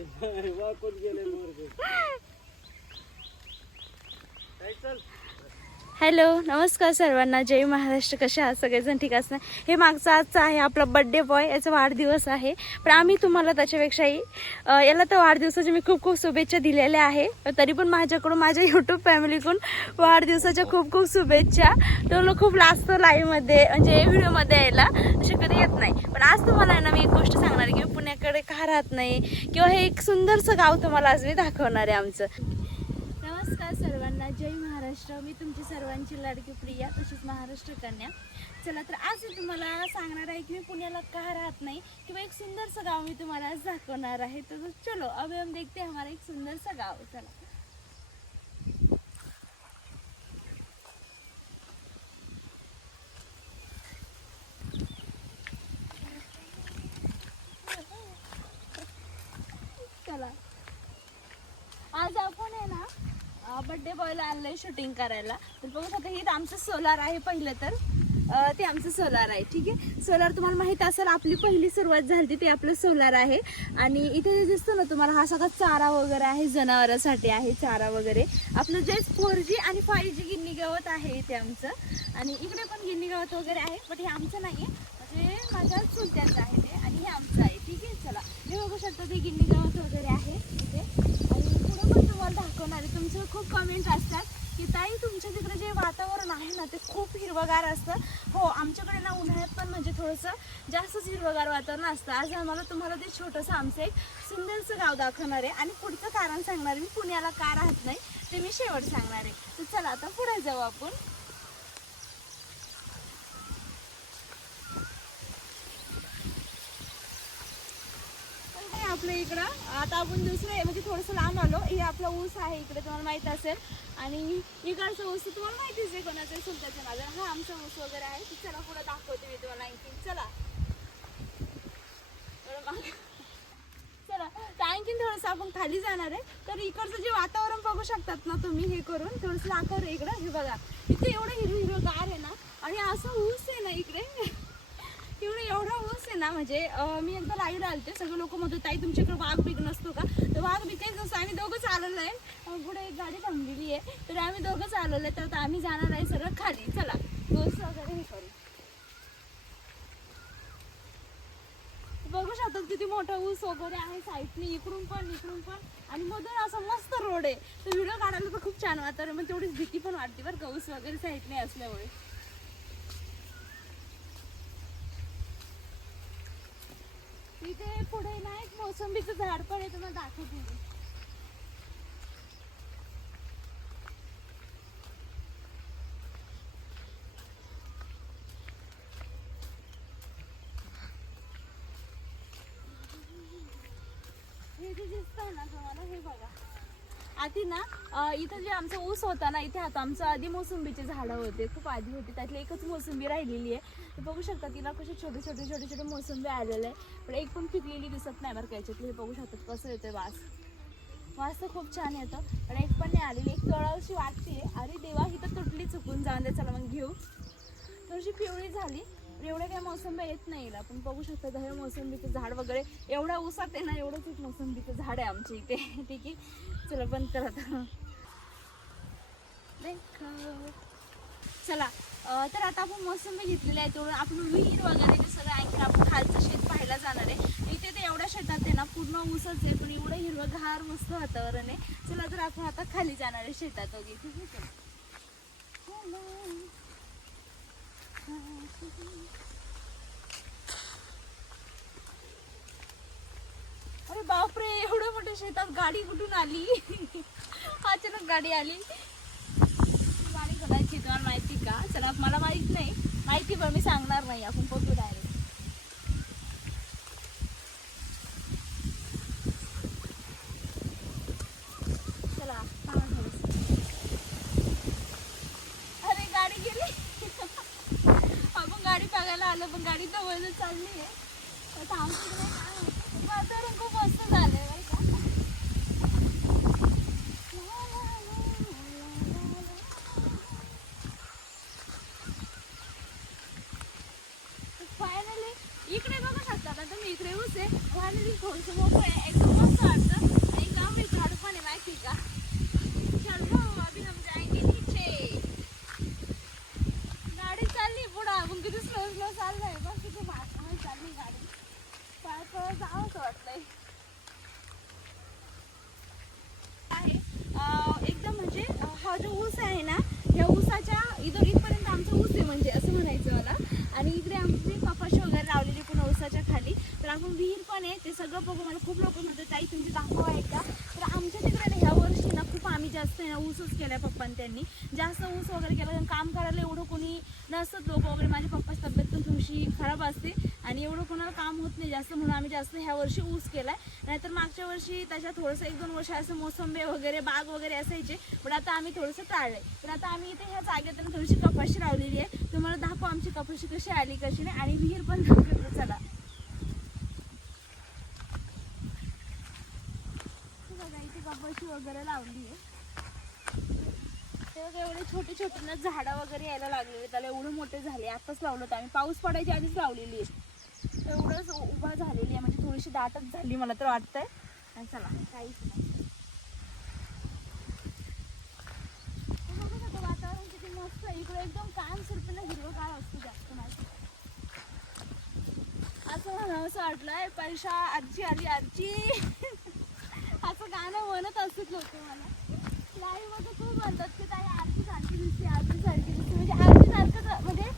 वाकून गेले मोर. चल. हॅलो, नमस्कार सर्वांना. जय महाराष्ट्र. कसे आहात सगळेजण? ठीक असणार. हे मागचा आजचा आहे आपला बड्डे बॉय, याचा वाढदिवस आहे. पण आम्ही तुम्हाला त्याच्यापेक्षाही याला तर वाढदिवसाच्या मी खूप खूप शुभेच्छा दिलेल्या आहे. तरी पण माझ्याकडून, माझ्या यूट्यूब फॅमिलीकडून वाढदिवसाच्या खूप खूप शुभेच्छा. तो खूप लाजतो लाईव्हमध्ये, म्हणजे व्हिडिओमध्ये यायला असे कधी येत नाही. पण आज तुम्हाला आहे ना मी एक गोष्ट सांगणार आहे की मी पुण्याकडे का राहत नाही, किंवा हे एक सुंदरसं गाव तुम्हाला आज मी दाखवणार आहे आमचं. नमस्कार सर्वांना. जय महाराष्ट्र. मी तुमची सर्वांची लाडकी प्रिया, तशीच महाराष्ट्र कन्या. चला तर आज मी तुम्हाला सांगणार आहे की मी पुण्याला का राहत नाही, किंवा एक सुंदरसं गाव मी तुम्हाला आज दाखवणार आहे. तर चलो अब हम देखते हैं हमारा एक सुंदरसा गाव. चला. चला, आज आपण आहे ना बड्डे बॉयला आणलंय शूटिंग करायला. तर बघू शकता हे आमचं सोलार आहे. पहिलं तर ते आमचं सोलार आहे. ठीक आहे. सोलार तुम्हाला माहित असेल, आपली पहिली सुरुवात झाली ते आपलं सोलार आहे. आणि इथे जे दिसतो ना तुम्हाला, हा सगळा चारा वगैरे आहे, जनावरांसाठी आहे चारा वगैरे. आपलं जे 4G आणि 5G गिन्नी गवत आहे इथे आमचं. आणि इकडे पण गिन्नी गवत वगैरे आहे, पण हे आमचं नाही आहे, म्हणजे माझ्या चुलत्याचं आहे ते, आणि हे आमचं आहे. ठीक आहे. चला, हे बघू शकता ते गिन्नी गवत वगैरे आहे इथे. आणि पुढे पण तुम्हाला दाखवणार आहे. तुमचं खूप कमेंट असतात की ताई तुमच्या तिकडे जे वातावरण आहे ना ते खूप हिरवगार असतं. हो, आमच्याकडे ना उन्हाळ्यात पण म्हणजे थोडंसं जास्तच हिरवगार वातावरण असतं. आज आम्हाला तुम्हाला ते छोटंसं आमचं एक सुंदरसं गाव दाखवणार आहे. आणि पुढचं कारण सांगणार आहे, मी पुण्याला का राहत नाही ते मी शेवट सांगणार आहे. तर चला आता पुढे जाऊ आपण. आपल्या इकडं आता आपण दुसरं म्हणजे थोडंसं लांब आलो. हे आपला ऊस आहे इकडे, तुम्हाला माहित असेल. आणि इकडचा ऊस तुम्हाला माहितीच आहे कोणाचं, सुलताच्या नावाला. हा आमचा ऊस वगैरे आहे. चला पुढे दाखवते मी तुम्हाला आणखी. चला चला, तर आणखीन थोडंसं आपण खाली जाणार आहे. तर इकडचं जे वातावरण बघू शकतात ना तुम्ही, हे करून थोडंसं दाखव रे इकडं. हे बघा, इथे एवढं हिरवगार आहे ना, आणि असं ऊस आहे ना इकडे, एवढा ऊस आहे ना. म्हणजे मी एकदा लाईव्ह आलते, सगळे लोक म्हणतो ताई तुमच्याकडे वाघ बीघ नसतो का? तर वाघ बीघ जसं आम्ही दोघंच आलेलो आहे. पुढे एक गाडी थांबलेली आहे, तर आम्ही दोघंच आलेलो आहे. तर आता आम्ही जाणार आहे सरळ खाली. चला, ऊस वगैरे हे करू. बघू शकतात किती मोठा ऊस वगैरे आहे साईडने, इकडून पण इकडून पण. आणि मधून असा मस्त रोड आहे. तर व्हिडिओ काढायला तर खूप छान वातावरण, पण तेवढीच भीती पण वाटते बरं का, ऊस वगैरे साईडने असल्यामुळे. इथे पुढे ना एक मोसंबीचं झाड पण आहे, तुम्हाला दाखवते मी. हे जे दिसतंय ना तुम्हाला, हे बघा. आधी ना इथं जे आमचा ऊस होता ना, इथे आता आमचं आधी मोसंबीचे झाडं होते, खूप आधी होते. त्यातली एकच मोसंबी राहिलेली आहे. तर बघू शकता तिला कसे छोटे छोटे छोटे छोटे मोसंबी आलेले आहे. पण एक पण पिकलेली दिसत नाही बरं का याच्यातली. हे बघू शकतात कसं येतं वास. वास तर खूप छान येतं, पण एक पण नाही आलेली. एक तळावशी वाटते. अरे देवा, ही तर तुटली चुकून. जाऊन दे, चला मग घेऊ. थोडीशी पिवळी झाली, एवढ्या काही मोसंबी येत नाही. आपण बघू शकता हे मोसंबीचं झाड वगैरे एवढ्या ऊसात आहे ना, एवढंच एक मोसंबीचं झाड आहे आमच्या इथे. ठीक आहे. चला बंद करत. चला, तर आता आपण मोसंबी घेतलेली आहे, तेवढं आपण विहीर वगैरे ते सगळं ऐकून आपण खालचं शेत पाहायला जाणार आहे. इथे ते एवढ्या शेतात आहे ना पूर्ण ऊसच आहे, पण एवढं हिरवंगार मस्त वातावरण आहे. चला तर आपण आता खाली जाणार आहे शेतात वगैरे. ठीक आहे. अरे बापरे, एवढ्या मोठ्या शेतात गाडी कुठून आली? अचानक गाडी आली. गाडी कोणाची तुम्हाला माहिती का? चला, मला माहित नाही, माहिती पण मी सांगणार नाही. आपण बघू डायरेक्ट. चला, अरे गाडी गेली. आपण गाडी बघायला आलो, पण गाडी जवळ चालली आहे. आता आमच्याकडे काय वातावरण खूप मस्त झालंय बरं का. फायनली इकडे बघू शकता ना तुम्ही, इकडे ऊस आहे वाढली थोडस मोकळं आहे एकदम मस्त वाटतं आणि गावी झाड पण आहे माहिती का. चलो अभी हम जाएंगे नीचे. गाडी चालली पुढं आपण किती स्लो स्लो चाललंय बस किती फास्ट चालली गाडी. पाय जावं असं वाटलंय आहे. एकदम म्हणजे हा जो ऊस आहे ना या ऊसाच्या इथपर्यंत आमचा ऊस आहे म्हणजे असं म्हणायचं मला. आणि इकडे आमची कपाशी वगैरे लावलेली पुन्हा ऊसाच्या खाली. तर आपण विहीर पण आहे ते सगळं बघू. मला खूप लोक म्हणतात ताई तुमची दाखवा एकदा. तर आमच्या तिकडे ह्या वर्षी ना खूप आम्ही जास्त आहे ना ऊसच केलाय पप्पांनी. त्यांनी जास्त ऊस वगैरे केला कारण काम करायला एवढं कोणी नसतं लोक वगैरे. माझ्या पप्पाची तब्येत पण थोडीशी खराब असते आणि एवढं कोणाला काम होत नाही जास्त म्हणून आम्ही जास्त ह्या वर्षी ऊस केलाय. नाहीतर मागच्या वर्षी त्याच्यात थोडंसं 1-2 वर्ष असं मोसंबी वगैरे बाग वगैरे असायचे पण आता आम्ही थोडंसं टाळलंय. तर आता आम्ही इथे ह्या जागेत थोडीशी कपाशी लावलेली आहे. तुम्हाला दाखवा आमची कपाशी कशी आली कशी नाही आणि विहीर पण दाखवतो चला. बघा इथे कपाशी वगैरे लावली आहे. ते बघा एवढे छोटे छोटे ना झाडं वगैरे यायला लागलेले त्याला एवढे मोठे झाले. आताच लावलं होतं आम्ही पाऊस पडायच्या आधीच लावलेली आहे. एवढंच उभा झालेली आहे म्हणजे थोडीशी दाटच झाली मला तर वाटतंय. आणि चला काहीच नाही वातावरण किती मस्त आहे इकडे एकदम कायम स्वरूपीने हिरवगार असतो जास्त माहिती. असं म्हणावं असं वाटलंय पैसा आजी आली आजी असं गाणं म्हणत असत लोक मला. लाईव्ह मध्ये खूप म्हणतात की ताई आरती सारखी दिसते आरती सारखी दिसते म्हणजे आरती सारखं म्हणजे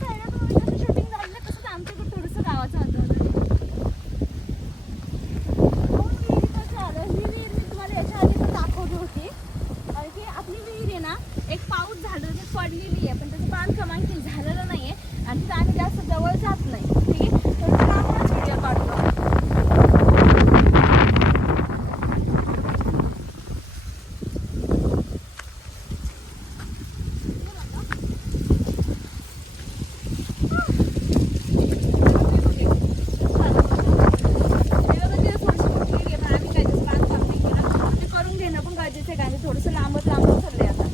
सैराट मूवी जसं शूटिंग झालं तसंच आमच्याकडे थोडंसं गावाचं होतं. विहीर कसं आलं ही विहीर मी तुम्हाला याच्या आधी पण दाखवली होती. की आपली विहीर आहे ना एक पाऊस झालं ते पडलेली आहे पण त्याचं बांधकाम आणखी झालेलं नाही आहे आणि तिथं आम्ही जास्त जवळ जात नाही. ठीक आहे तर तिला आपणच व्हिडिओ काढतो. थोडंसं लांबच चाललंय आता.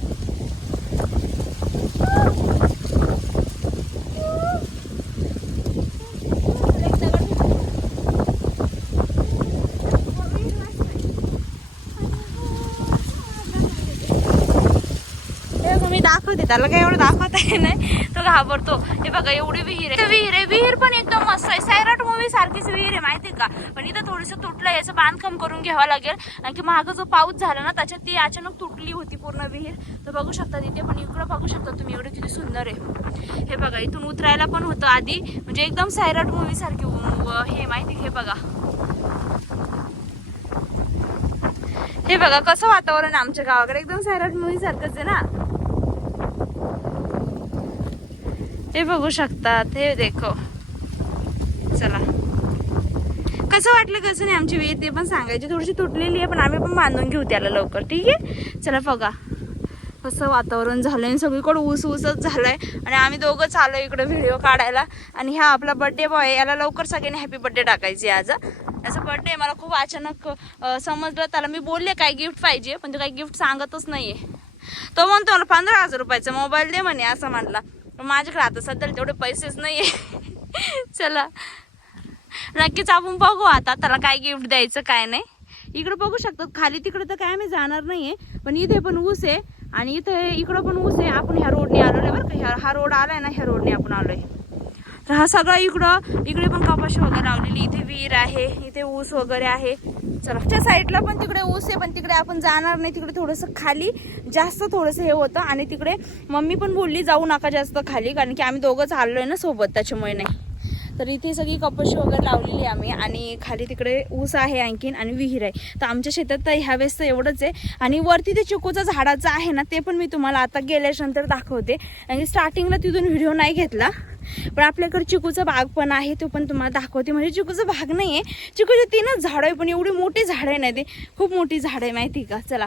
मी दाखवते त्याला काय एवढं दाखवता नाही तो घाबरतो. हे बघा एवढी विहीर आहे. विहीर पण एकदम मस्त आहे. सैराट मूवी सारखीच विहीर आहे माहिती का. पण इथं थोडंसं तुटलं याचं बांधकाम करून घ्यावं लागेल कारण की मागं जो पाऊस झाला ना त्याच्यात ती अचानक तुटली होती पूर्ण विहीर. तर बघू शकता तिथे पण इकडं बघू शकता तुम्ही एवढं किती सुंदर आहे. हे बघा इथून उतरायला पण होतं आधी म्हणजे एकदम सैराट मूवी सारखी हे माहिती. हे बघा हे बघा कसं वातावरण आमच्या गावाकडे एकदम सैराट मूवी सारखंच आहे ना. हे बघू शकतात हे देखो. चला कसं वाटलं कसं नाही आमची विहीर ते पण सांगायची. थोडीशी तुटलेली आहे पण आम्ही पण बांधून घेऊ त्याला लवकर. ठीक आहे चला बघा कसं वातावरण झालंय सगळीकडे ऊस ऊसच झालंय आणि आम्ही दोघंच आलो इकडे व्हिडिओ काढायला. आणि हा आपला बर्थडे बॉय याला लवकर सगळ्यांनी हॅपी बर्थडे टाकायची आज. याचा बर्थडे मला खूप अचानक समजलं. त्याला मी बोलले काय गिफ्ट पाहिजे पण तो काही गिफ्ट सांगतच नाहीये. तो म्हणतो मला 15,000 रुपयाचा मोबाईल दे म्हणे असं म्हणला. माझ्याकडे आता सध्या तेवढे पैसेच नाहीये. चला नक्कीच आपण बघू आता त्याला काय गिफ्ट द्यायचं काय नाही. इकडे बघू शकतात खाली तिकडे तर काय आम्ही जाणार नाहीये पण इथे पण ऊस आहे आणि इथे इकडं पण ऊस आहे. आपण ह्या रोडने आलोय बरं का. हा रोड आलाय ना ह्या रोडने आपण आलोय. तर हा सगळा इकडे पण कपाशी वगैरे लावलेली. इथे विहीर आहे इथे ऊस वगैरे आहे. चला त्या साईडला पण तिकडे ऊस आहे पण तिकडे आपण जाणार नाही. तिकडे थोडंसं खाली जास्त थोडंसं हे होतं आणि तिकडे मम्मी पण बोलली जाऊ नका जास्त खाली कारण की आम्ही दोघंच आलोय ना सोबत त्याच्यामुळे नाही. तर इथे सगळी कपाशी वगैरे लावलेली आम्ही आणि खाली तिकडे ऊस आहे आणखीन आणि विहीर आहे. तर आमच्या शेतात तर ह्या वेळेस तर एवढंच आहे. आणि वरती ते चिकूचं झाडाचं आहे ना ते पण मी तुम्हाला आता गेल्यानंतर दाखवते. आणि स्टार्टिंगला तिथून व्हिडिओ नाही घेतला पण आपल्याकडे चिकूचा बाग पण आहे तो पण तुम्हाला दाखवते. म्हणजे चिकूचा बाग नाही आहे चिकूचे 3च झाडं आहे पण एवढी मोठी झाडं आहे ना ते खूप मोठी झाडं आहे माहिती का. चला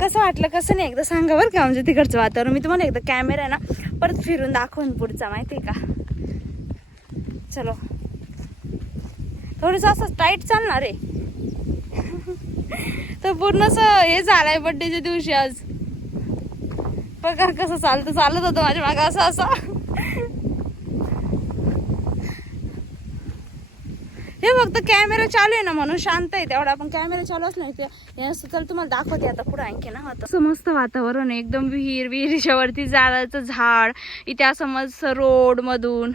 कसं वाटलं कसं नाही एकदा सांगा बरं का. आमच्या तिकडचं वातावरण मी तुम्हाला एकदा कॅमेरा ना परत फिरून दाखवून पुढचा माहिती आहे का. चलो थोडंसं असं टाईट चालणार आहे. तर पूर्णच हे झालंय बड्डेच्या दिवशी आज. बघा कसं चालत होतं माझ्या मागं असं हे फक्त कॅमेरा चालू आहे ना म्हणून शांत आहे तेवढा, पण कॅमेरा चालू असला ते चल तुम्हाला दाखवते आता पुढे आणखी ना होतं. असं मस्त वातावरण आहे एकदम, विहिरीच्या वरती झाडाचं झाड, इथे असं मस्त रोड मधून.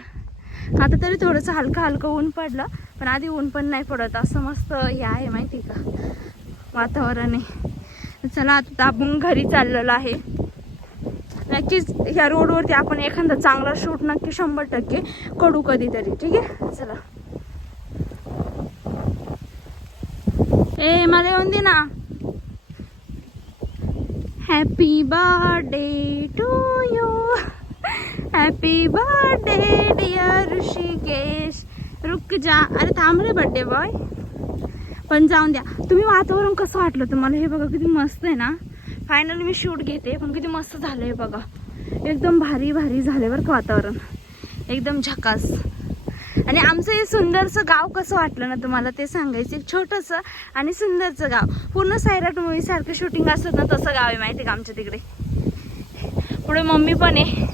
आता तरी थोडंसं हलकं हलकं ऊन पडलं, पण आधी ऊन पण नाही पडत. असं मस्त हे आहे माहिती का वातावरण आहे. चला आता आपण घरी चाललेलो आहे. नक्कीच ह्या रोडवरती आपण एखादा चांगला शूट नक्की 100% करू कधीतरी. ठीक आहे चला. ए मला येऊन दे ना. Happy birthday to you, happy birthday dear Rishikesh. रुक जा. अरे थांब रे बर्थडे बॉय. पण जाऊन द्या. तुम्ही वातावरण कसं वाटलं तुम्हाला? हे बघा किती मस्त आहे ना. फायनली मी शूट घेते, पण किती मस्त झालंय बघा. एकदम भारी भारी झालंय बरं का वातावरण, एकदम झकास. आणि आमचं हे सुंदरचं गाव कसं वाटलं ना तुम्हाला ते सांगायचं. एक छोटंसं आणि सुंदरचं गाव, पूर्ण सैराट मूवी सारखं शूटिंग असत ना तसं गाव आहे माहिती का आमच्या तिकडे. पुढे मम्मी पण आहे,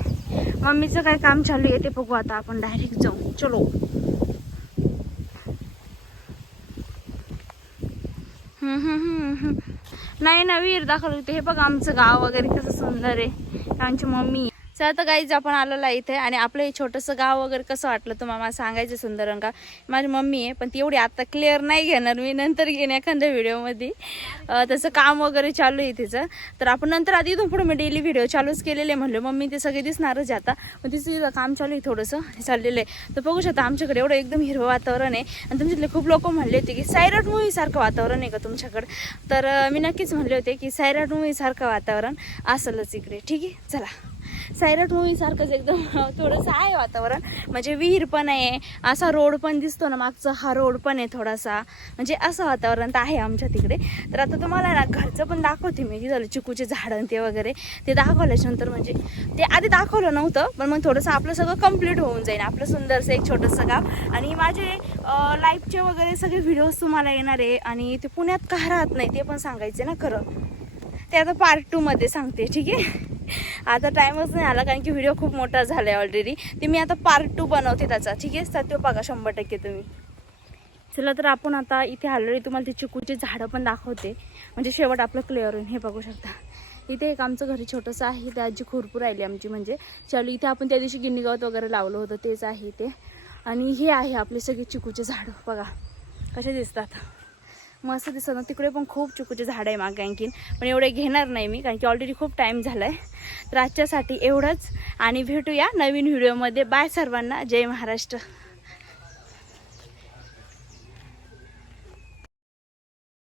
मम्मीचं काय काम चालू आहे ते बघू आता आपण. डायरेक्ट जाऊ चलो. नाही ना वीर दाखवलं होते. हे बघा आमचं गाव वगैरे कसं सुंदर आहे. आमची मम्मी. चला तर गाईज आपण आलेलो आहे इथे, आणि आपलं हे छोटंसं गाव वगैरे कसं वाटलं तुम्हाला मला सांगायचं. सुंदर रंगा माझी मम्मी आहे, पण ती एवढी आता क्लिअर नाही घेणार मी, नंतर घेईन एखाद्या व्हिडिओमध्ये. त्याचं काम वगैरे चालू आहे तिचं, तर आपण नंतर आधी इथून पुढे मी डेली व्हिडिओ चालूच केलेले. म्हणलं मम्मी ते सगळे दिसणारच आता, पण तिचं काम चालू आहे थोडंसं चाललेलं आहे. तर बघू शकता आमच्याकडे एवढं एकदम हिरवं वातावरण आहे. आणि तुमच्यातले खूप लोक म्हणले होते की सैराट मूवीसारखं वातावरण आहे का तुमच्याकडे, तर मी नक्कीच म्हणले होते की सैराट मूवीसारखं वातावरण असेलच इकडे. ठीक आहे चला. सैराट मूवी सारखंच एकदम थोडंसं आहे वातावरण, म्हणजे विहीर पण आहे, असा रोड पण दिसतो ना मागचा, हा रोड पण आहे थोडासा, म्हणजे असं वातावरण तर आहे आमच्या तिकडे. तर आता तुम्हाला ना घरचं पण दाखवते मी. झालं चिकूचे झाडं ते वगैरे ते दाखवल्याच्यानंतर, म्हणजे ते आधी दाखवलं नव्हतं, पण मग थोडंसं आपलं सगळं कम्प्लीट होऊन जाईल, आपलं सुंदरसं एक छोटंसं गाव. आणि माझे लाईफचे वगैरे सगळे व्हिडिओज तुम्हाला येणार आहे. आणि ते पुण्यात का राहत नाही ते पण सांगायचे ना खरं, ते आता पार्ट 2 मध्ये सांगते. ठीक आहे. आता टाइमच नाही आला कारण की व्हिडिओ खूप मोठा झालाय ऑलरेडी. ते मी आता पार्ट 2 बनवते त्याचा. ठीक आहे. तर तो बघा 100% तुम्ही. चला तर आपण आता इथे आलो. तुम्हाला ते चिकूचे झाडं पण दाखवते, म्हणजे शेवट आपलं क्लिअर होईल. हे बघू शकता इथे एक आमचं घरी छोटंसं आहे. ते आजी खुरपूर राहिली आमची, म्हणजे चालू इथे आपण त्या दिवशी गिन्नी गवत वगैरे लावलं होतं तेच आहे ते. आणि हे आहे आपले सगळे चिकूचे झाडं. बघा कसे दिसतात, मस्त दिसत ना. तिकडे पण खूप चिकूचे झाड आहे मागे आणखीन, पण एवढे घेणार नाही मी कारण की ऑलरेडी खूप टाईम झाला आहे. तर आजच्यासाठी एवढंच, आणि भेटूया नवीन व्हिडिओमध्ये. बाय सर्वांना. जय महाराष्ट्र.